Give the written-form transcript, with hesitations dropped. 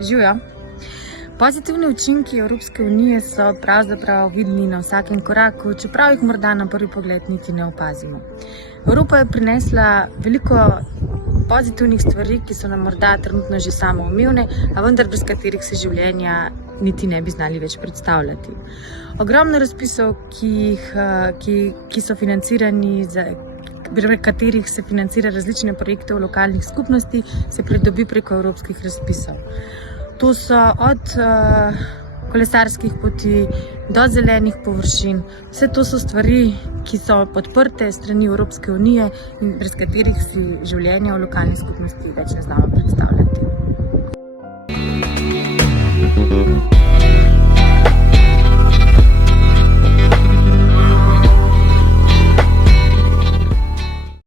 Živijo. Pozitivni učinki Evropske unije so pravzaprav vidni na vsakem koraku, čeprav jih morda na prvi pogled niti ne opazimo. Evropa je prinesla veliko pozitivnih stvari, ki so nam morda trenutno že samoumevne, a vendar brez katerih se življenja niti ne bi znali več predstavljati. Ogromno razpisov, ki so financirani, prek katerih se financira različne projekte v lokalnih skupnosti, se pridobi preko evropskih razpisov. To so od kolesarskih poti do zelenih površin. Vse to so stvari, ki so podprte strani Evropske unije in brez katerih si življenja v lokalni skupnosti več ne znamo predstavljati.